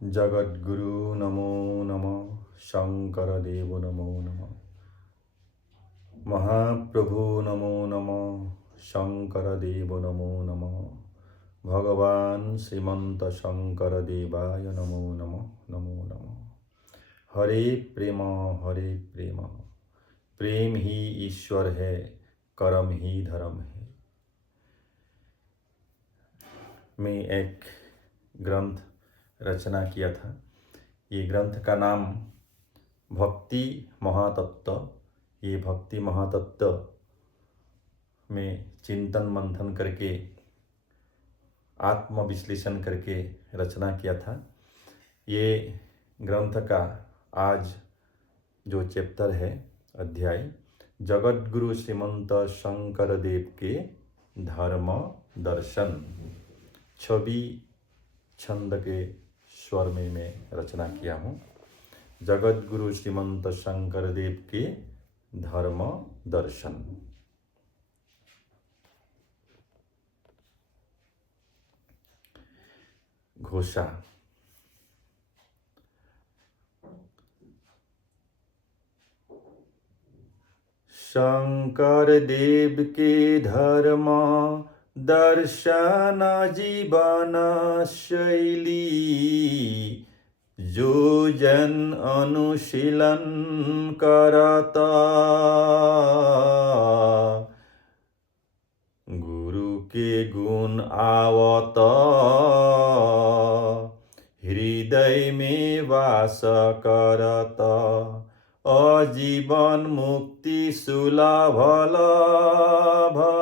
जगद्गुरु नमो नमः, शंकर देव नमो नमः, महाप्रभु नमो नमः, शंकर देव नमो नमः, भगवान श्रीमंत शंकर देवाय नमो नमः, नमो नमः। हरे प्रेम, हरे प्रेम, प्रेम ही ईश्वर है, कर्म ही धर्म है। मैं एक ग्रंथ रचना किया था। ये ग्रंथ का नाम भक्ति महातत्व। ये भक्ति महातत्व में चिंतन मंथन करके आत्मविश्लेषण करके रचना किया था। ये ग्रंथ का आज जो चैप्टर है, अध्याय, जगद्गुरु श्रीमंत शंकर देव के धर्म दर्शन, 26 छंद के स्वर में मैं रचना किया हूँ। जगद्गुरु श्रीमंत शंकर देव के धर्म दर्शन। घोषा। शंकर देव के धर्म दर्शन जीवन शैली, जो जन अनुशीलन करता, गुरु के गुण आवत, हृदय में वास करत, अजीवन मुक्ति सुलभ लभता।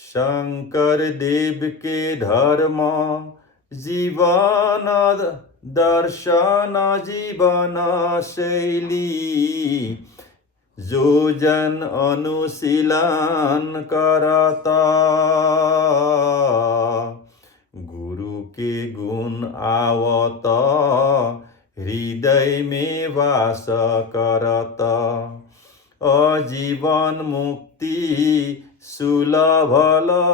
शंकर देव के धर्म जीवन दर्शन जीवन शैली, जो जन अनुशीलन करता, गुरु के गुण आवत, हृदय में वास करत, अजीवन मुक्ति सुलभ लभता।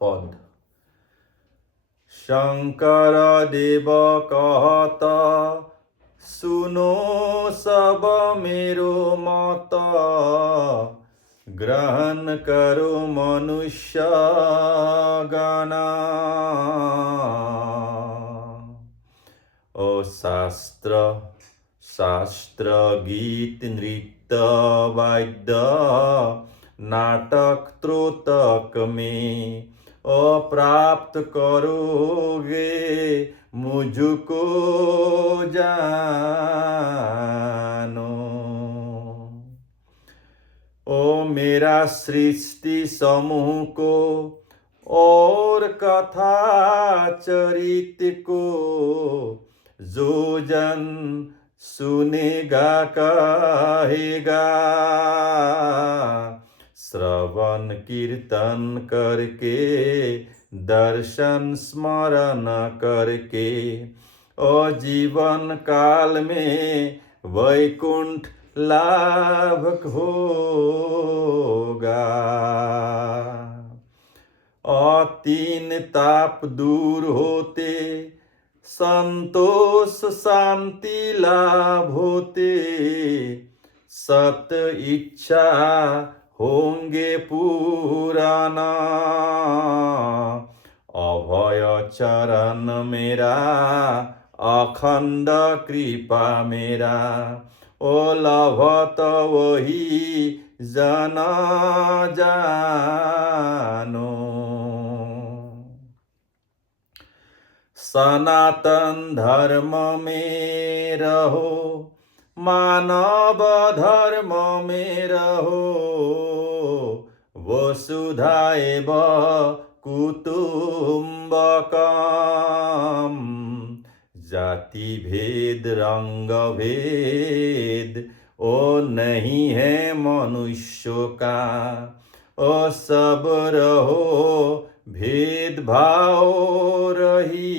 पद। शंकर देव कहता, सुनो सब मेरो मत, ग्रहण करो मनुष्य गणा। ओ शास्त्र शास्त्र गीत नृत्य वाद्य नाटक त्रोतक में अप्राप्त करोगे मुझको जानो। ओ मेरा सृष्टि समूह को और कथा चरित्र को, जो जन सुनेगा कहेगा, श्रवण कीर्तन करके दर्शन स्मरण करके, और जीवन काल में वैकुंठ लाभ होगा। और 3 ताप दूर होते, संतोष शांति लाभ होते, सत इच्छा होंगे पुराना, अभय चरण मेरा अखंड कृपा मेरा, ओ लभत वही जन जानो। सनातन धर्म में रहो, मानव धर्म में रहो, वसुधा एव कुटुम्बकम्। जाति भेद रंग भेद ओ नहीं है मनुष्यों का, ओ सब रहो भेदभाव रहितम्।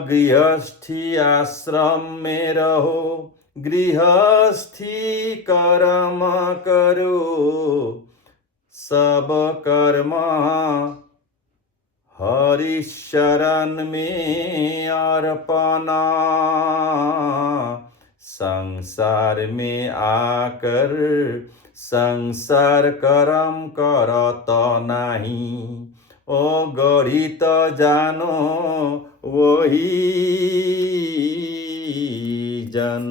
गृहस्थी आश्रम में रहो, गृहस्थी कर्म करो, सब कर्म हरि शरण में अर्पणा। संसार में आकर संसार कर्म करत नहीं, ओ गढ़ित जानो वही जन।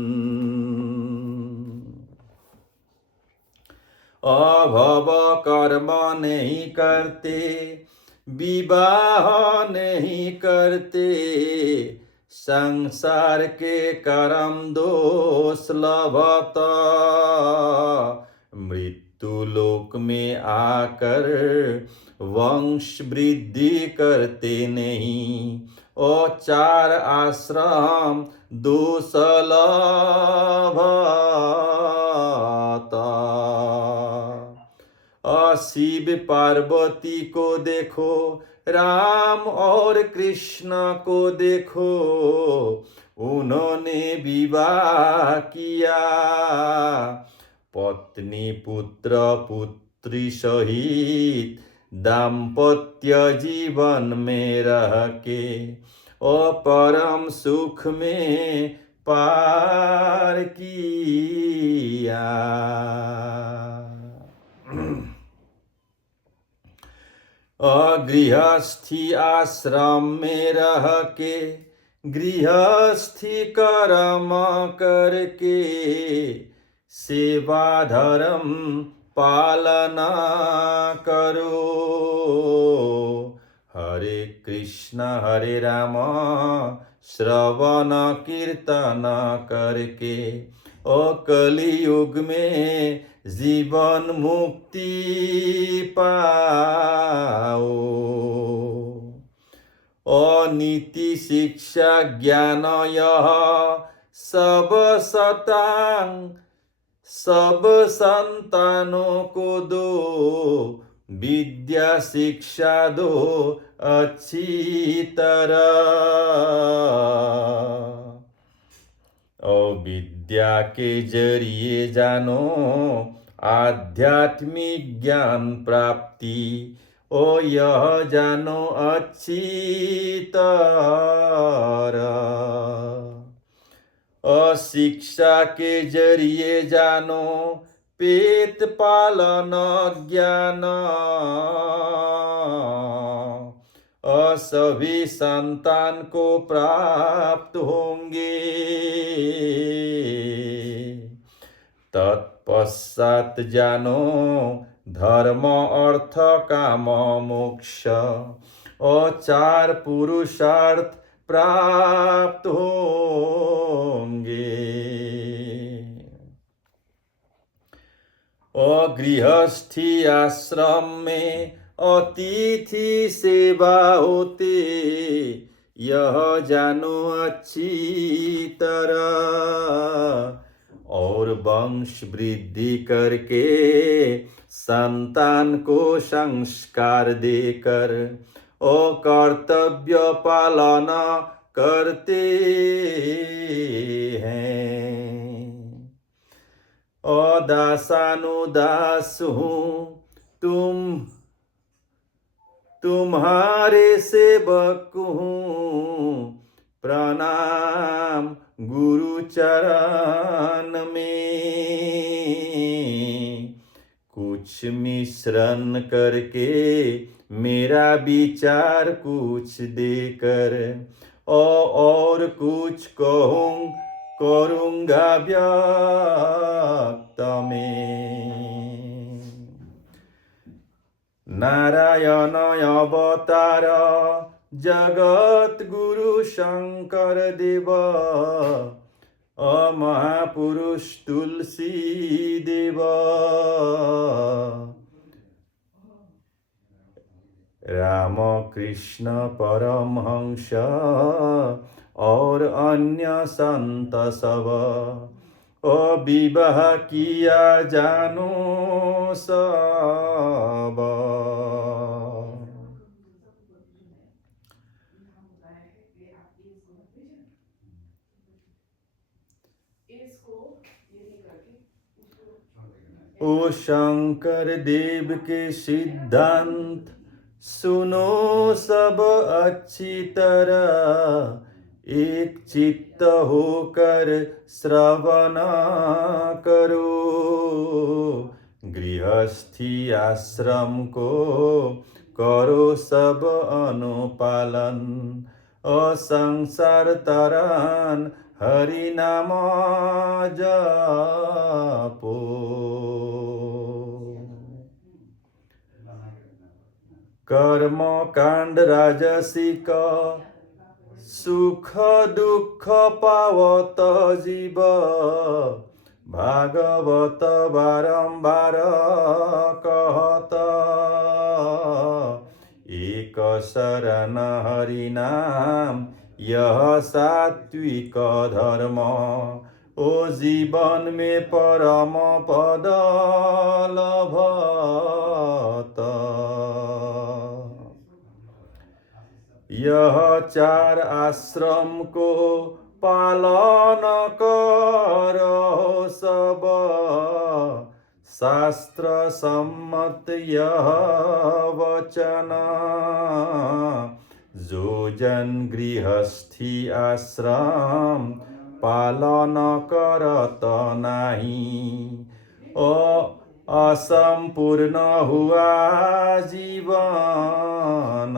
अभव कर्म नहीं करते, विवाह नहीं करते, संसार के कर्म दोष लभत, मृत्यु लोक में आकर वंश वृद्धि करते नहीं, ओ चार आश्रम दोष लभता। शिव पार्वती को देखो, राम और कृष्ण को देखो, उन्होंने विवाह किया, पत्नी पुत्र पुत्री सहित दाम्पत्य जीवन में रह के, ओ परम सुख में पार किया। गृहस्थी आश्रम में रह के, गृहस्थी कर्म करके, सेवा धर्म पालना करो, हरे कृष्ण हरे राम श्रवण कीर्तन करके, ओ कलियुग में जीवन मुक्ति पाओ। ओ नीति शिक्षा ज्ञान यह सब सतांग, सब संतानों को दो, विद्या शिक्षा दो अच्छी तरह। ओ विद्या के जरिए जानो आध्यात्मिक ज्ञान प्राप्ति, ओ यह जानो अच्छी तरह। शिक्षा के जरिए जानो पेट पालन ज्ञान, सभी संतान को प्राप्त होंगे, तत्पश्चात जानो धर्म अर्थ काम मोक्ष, और चार पुरुषार्थ प्राप्त होंगे। और गृहस्थी आश्रम में अतिथि सेवा होते, यह जानो अच्छी तरह, और वंश वृद्धि करके संतान को संस्कार देकर, ओ कर्तव्य पालन करते हैं। ओ दासानुदास हूँ तुम्हारे सेवक हूँ, प्रणाम गुरु चरण में, कुछ मिश्रण करके मेरा विचार कुछ देकर, और कुछ करूँगा व्यक्त में। नारायण अवतार जगत गुरु शंकर देव, महापुरुष तुलसी देव, राम कृष्ण परमहंस और अन्य संत सब, विवाह किया जानो सब। ओ शंकर देव के सिद्धांत सुनो सब अच्छी तरह, एक चित्त होकर श्रवण करो। गृहस्थी आश्रम को करो सब अनुपालन, असंसार तरन हरि नाम जपो। कर्म कांड राजसिक सुख दुख पावत जीव, भागवत बारंबार कहत, एक शरण हरि नाम यह सात्विक धर्म। ओ जीवन में परम पद लभत। यह चार आश्रम को पालन करो सब, शास्त्र सम्मत यह वचन। जो जन गृहस्थी आश्रम पालन करत नाही, असंपूर्ण हुआ जीवन।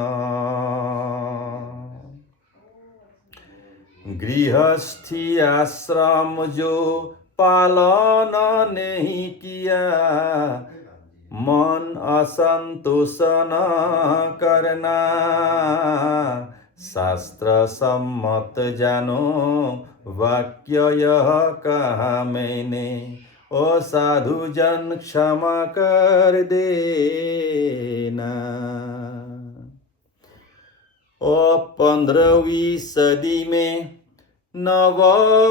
गृहस्थी आश्रम जो पालन नहीं किया, मन असंतोष न करना। शास्त्र सम्मत जानो वाक्य यह कहा मैंने, ओ साधु जन क्षमा कर देना। ओ 15वीं सदी में नव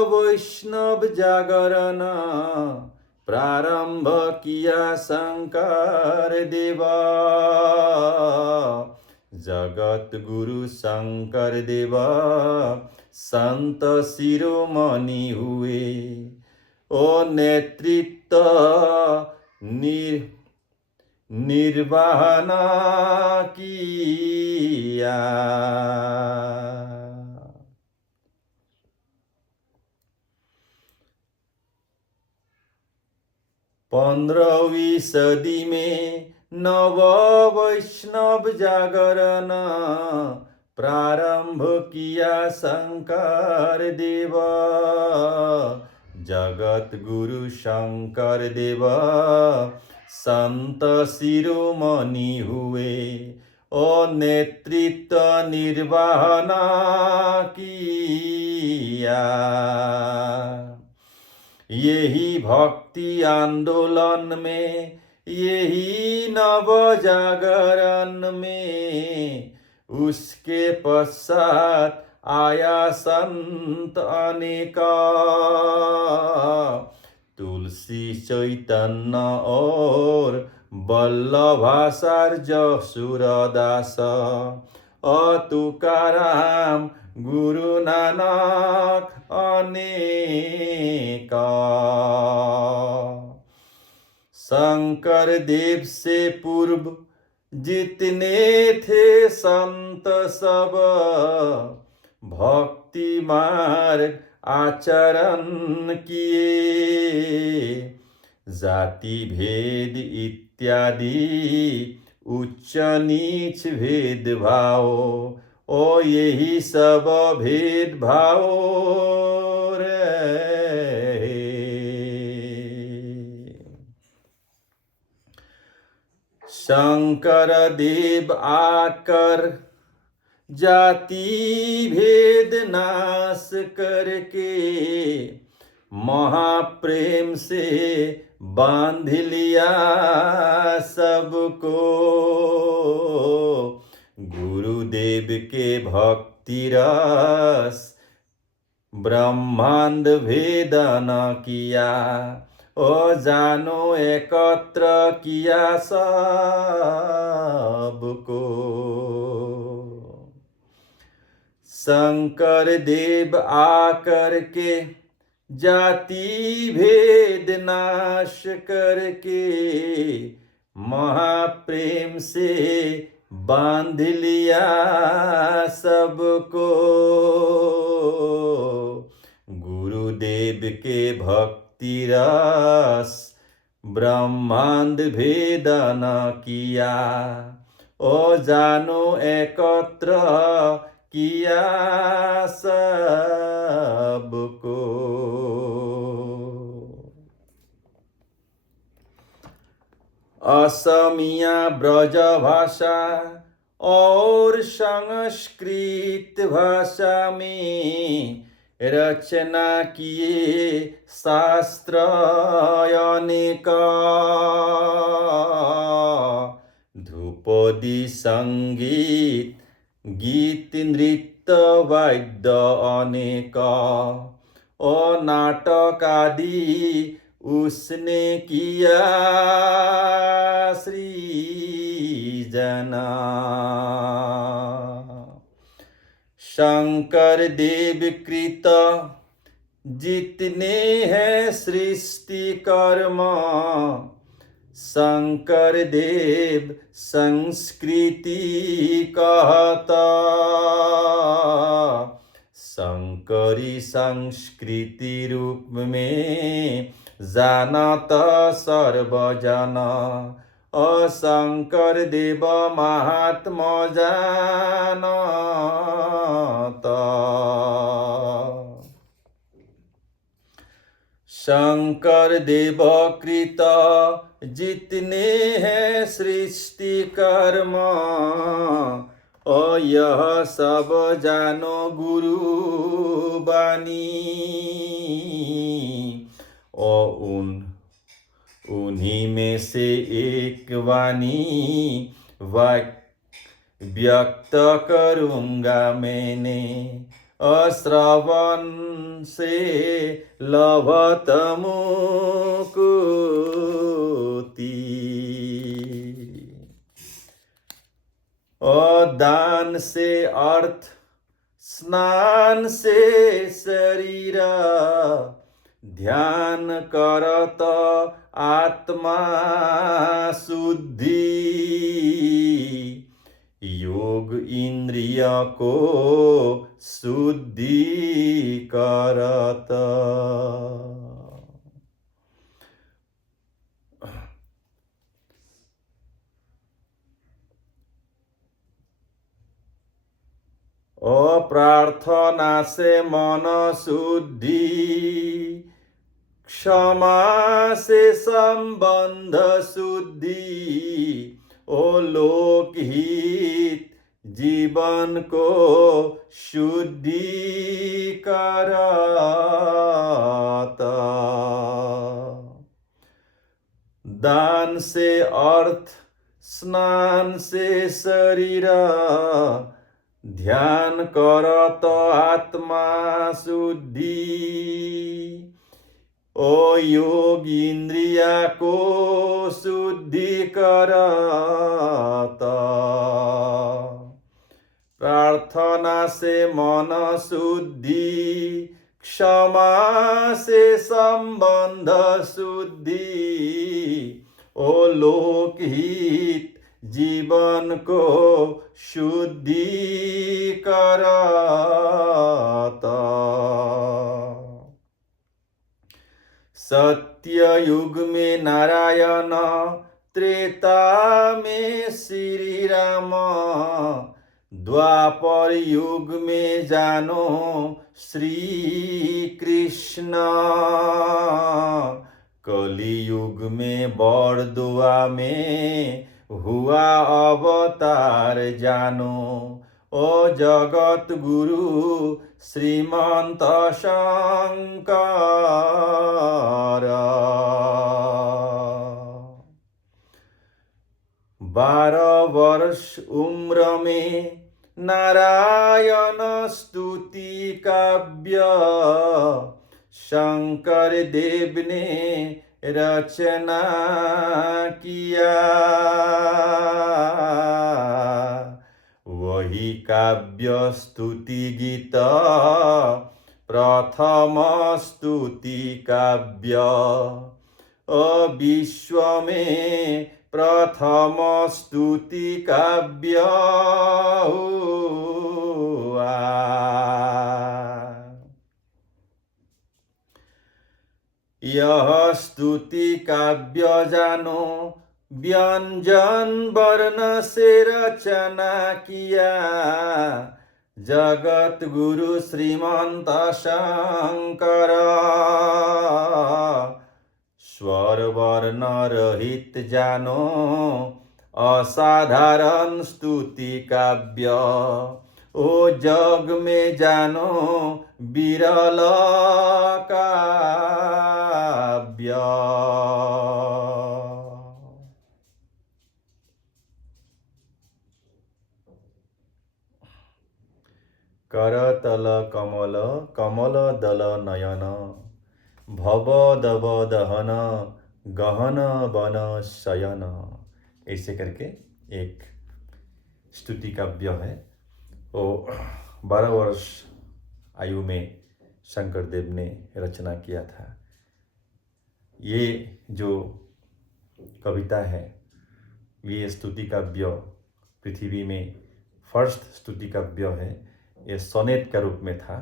वैष्णव जागरण प्रारंभ किया शंकर देवा। जगत गुरु शंकर देवा संत शिरोमणि हुए, ओ नेतृत्व निर्वाहन किया। 15वीं सदी में नव वैष्णव जागरण प्रारंभ किया शंकर देव। जगत गुरु शंकर देव संत शिरोमणि हुए, ओ नेतृत्व निर्वाहन किया। यही भक्ति आंदोलन में, यही नव जागरण में, उसके पश्चात आया संत अनेका। तुलसी चैतन्य और वल्लभाचार्य सूरदास, तुकाराम गुरु नानक अनेका। शंकर देव से पूर्व जितने थे संत सब, भक्ति मार्ग आचरण किए। जाति भेद इत्यादि उच्च नीच भेदभाव, ओ यही सब भेदभाव रे। शंकर देव आकर जाति भेद नाश करके, महाप्रेम से बांध लिया सबको। गुरुदेव के भक्ति रस ब्रह्मांड भेदन किया, ओ जानो एकत्र किया सबको। शंकर देव आकर के जाति भेद नाश करके महाप्रेम से बांध लिया सबको। गुरुदेव के भक्ति रस ब्रह्मांड भेदन किया, ओ जानो एकत्र किया सबको। असमिया ब्रज भाषा और संस्कृत भाषा में रचना किए शास्त्र अनेक। ध्रुपदी संगीत गीत नृत्य वाद्य अनेक, और नाटक आदि उसने किया सृजना। शंकर देव कृत जितने हैं सृष्टि कर्म, शंकर देव संस्कृति कहता। शंकरी संस्कृति रूप में जानत सर्वजन, शंकर देव महात्मा जानत। शंकर देव कृत जितने हैं सृष्टि कर्म, यह सब जानो गुरु बानी। उन्हीं में से एक वाणी व्यक्त करूँगा मैंने, श्रवण से लभत मुक्ति। दान से अर्थ, स्नान से शरीर, ध्यान करत आत्मा शुद्धि। योग इंद्रिय को शुद्धि करत। प्रार्थना से मन शुद्धि, क्षमा से संबंध शुद्धि, लोक हित जीवन को शुद्धि करता। दान से अर्थ, स्नान से शरीर, ध्यान करत आत्मा शुद्धि। योग इंद्रिया को शुद्धि करता। प्रार्थना से मन शुद्धि, क्षमा से संबंध शुद्धि, लोक हित जीवन को शुद्धि करता। सत्य युग में नारायण, त्रेता में श्री राम, द्वापर युग में जानो श्री कृष्ण। कली युग में बरदुआ में हुआ अवतार जानो, जगत गुरु श्रीमंत शंकर। 12 वर्ष उम्र में नारायण स्तुति काव्य शंकर देव ने रचना किया। वही काव्य स्तुति गीत प्रथम स्तुति काव्य विश्व में प्रथम स्तुति काव्य हुआ। यह स्तुति काव्य जानो व्यंजन वर्ण से रचना किया जगत गुरु श्रीमंत शंकर। स्वर वर्ण रहित जानो असाधारण स्तुति काव्य ओ जग में जानो विरल काव्य। करतल कमल कमल दल नयन भव दव दहन गहन वन शयन। ऐसे करके एक स्तुति काव्य है। वो 12 वर्ष आयु में शंकरदेव ने रचना किया था। ये जो कविता है, ये स्तुति काव्य पृथ्वी में फर्स्ट स्तुति काव्य है। ये सोनेट का रूप में था।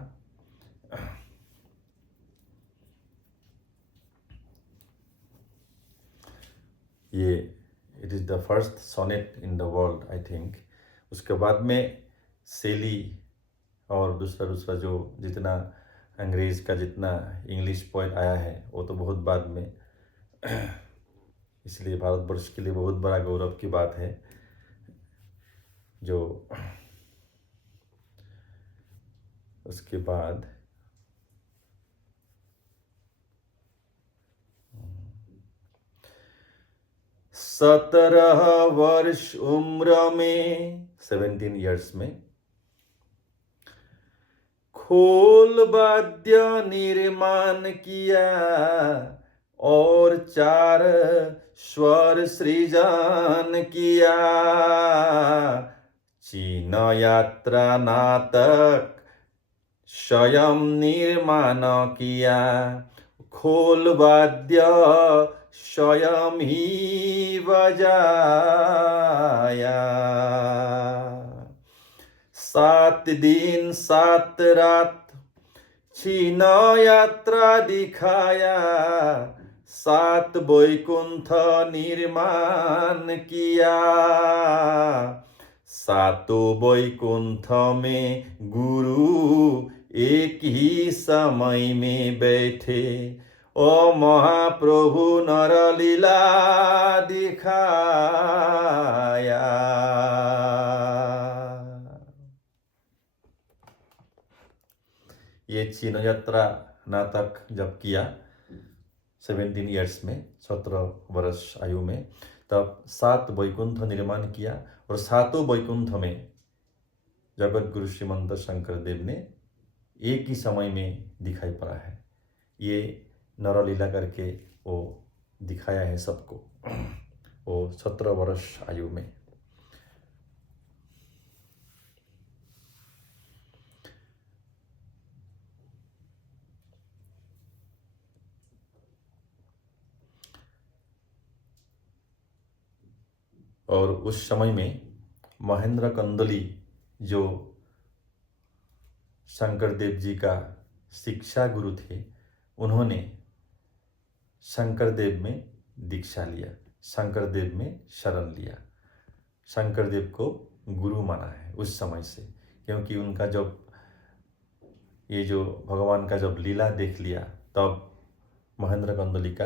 ये it is the first sonnet in the world I think. उसके बाद में शैली और दूसरा जो जितना अंग्रेज़ का जितना इंग्लिश पोएट आया है वो तो बहुत बाद में। इसलिए भारतवर्ष के लिए बहुत बड़ा गौरव की बात है जो उसके बाद 17 वर्ष उम्र में 17 इयर्स में खोल वाद्य निर्माण किया और 4 स्वर सृजन किया। चीन यात्रा नाटक स्वयं निर्माण किया। खोल वाद्य स्वयं ही बजाया। 7 दिन 7 रात चीन यात्रा दिखाया। 7 वैकुंठ निर्माण किया। 7 वैकुंठ में गुरु एक ही समय में बैठे। ओ महाप्रभु नरलीला दिखाया। ये चीन यात्रा नाटक जब किया 17 इयर्स में, 17 वर्ष आयु में, तब 7 वैकुंठ निर्माण किया और 7 वैकुंठ में जगत गुरु श्रीमंत शंकरदेव ने एक ही समय में दिखाई पड़ा है। ये नरलीला करके वो दिखाया है सबको वो 17 वर्ष आयु में। और उस समय में महेंद्र कंदली जो शंकरदेव जी का शिक्षा गुरु थे, उन्होंने शंकरदेव में दीक्षा लिया, शंकरदेव में शरण लिया, शंकरदेव को गुरु माना है उस समय से। क्योंकि उनका जब ये जो भगवान का जब लीला देख लिया तब महेंद्र कंदली का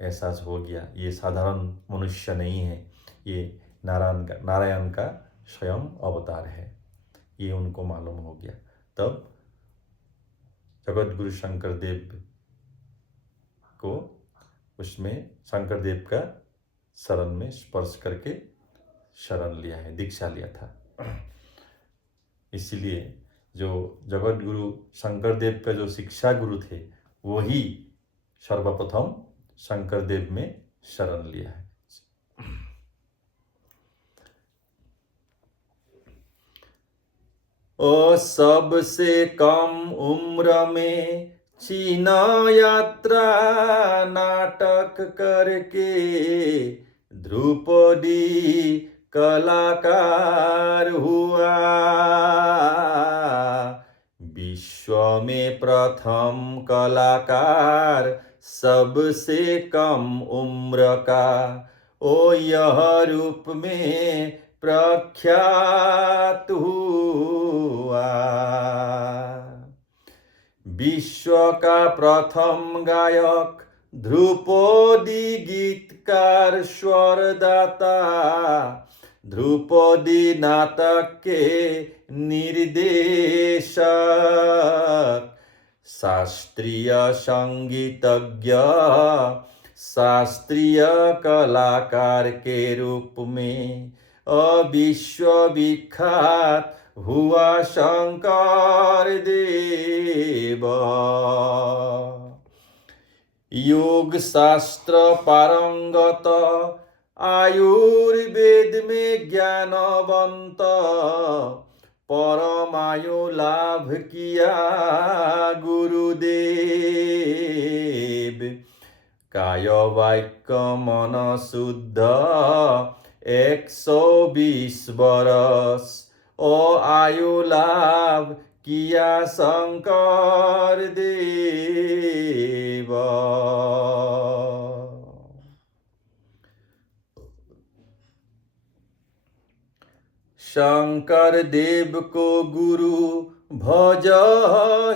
एहसास हो गया ये साधारण मनुष्य नहीं है, ये नारायण का स्वयं अवतार है, ये उनको मालूम हो गया। तब जगत गुरु शंकरदेव को उसमें शंकरदेव का शरण में स्पर्श करके शरण लिया है, दीक्षा लिया था। इसीलिए जो जगत गुरु शंकरदेव का जो शिक्षा गुरु थे वही सर्वप्रथम शंकरदेव में शरण लिया है। ओ सबसे कम उम्र में चीना यात्रा नाटक करके ध्रुपदी कलाकार हुआ। विश्व में प्रथम कलाकार सबसे कम उम्र का, ओ यह रूप में प्रख्यात हुआ। विश्व का प्रथम गायक ध्रुपदी, गीतकार स्वरदाता, ध्रुपदी नाटक के निर्देशक, शास्त्रीय संगीतज्ञ, शास्त्रीय कलाकार के रूप में विश्वविख्यात हुआ शंकर देव। योग शास्त्र पारंगत, आयुर्वेद में ज्ञानवंत, परमायु लाभ किया गुरुदेव। काय वाक्य मन शुद्ध 120 बरस, ओ आयु लाभ किया शंकर देव। शंकर देव को गुरु भज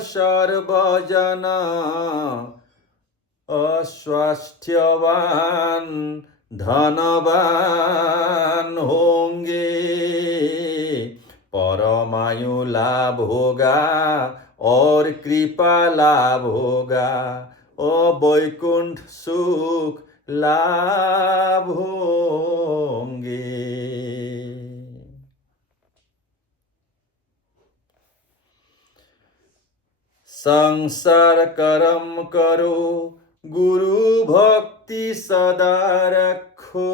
सर्वजना, अस्वास्थ्यवान धनवान होंगे, परमायु लाभ होगा और कृपा लाभ होगा, और वैकुंठ सुख लाभ होंगे। संसार कर्म करो, गुरु भक्ति सदा रखो,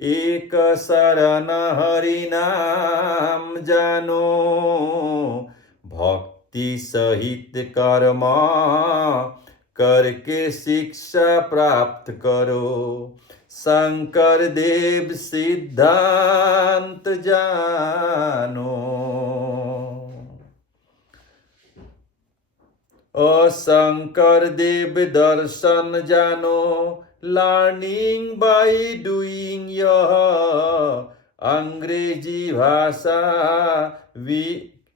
एक शरण हरि नाम जानो, भक्ति सहित कर्म करके शिक्षा प्राप्त करो, शंकर देव सिद्धांत जानो। ओ शंकर देव दर्शन जानो, लर्निंग बाय डूइंग, यह अंग्रेजी भाषा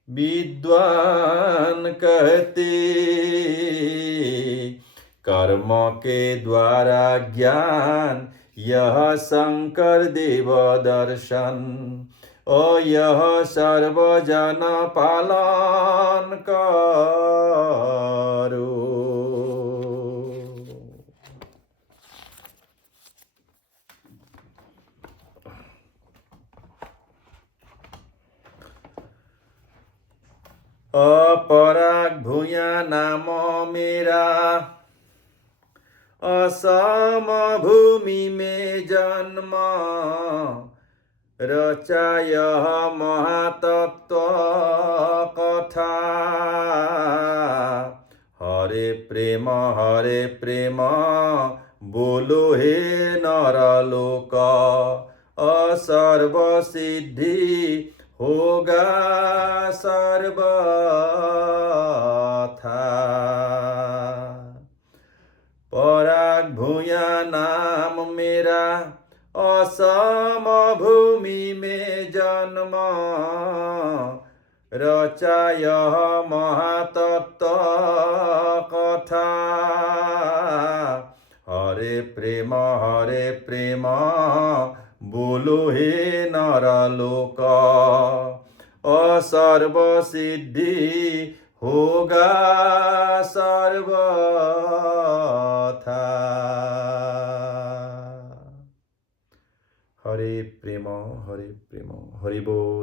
विद्वान कहते, कर्म के द्वारा ज्ञान यह शंकर देव दर्शन, ओ यह सर्वजन पालन करो। अपराग भूया नाम मेरा, असम भूमि में जन्म, रचाय महातत्व कथा, हरे प्रेम बोलो हे नरलोक, सर्व सिद्धि होगा सर्वथा। पराग भूया नाम मेरा, असम भूमि में जन्म, रचाय महातत्व कथा, हरे प्रेम बोलो हे नरलोक, सर्व सिद्धि होगा सर्वथा। हरे प्रेम हरि बोल।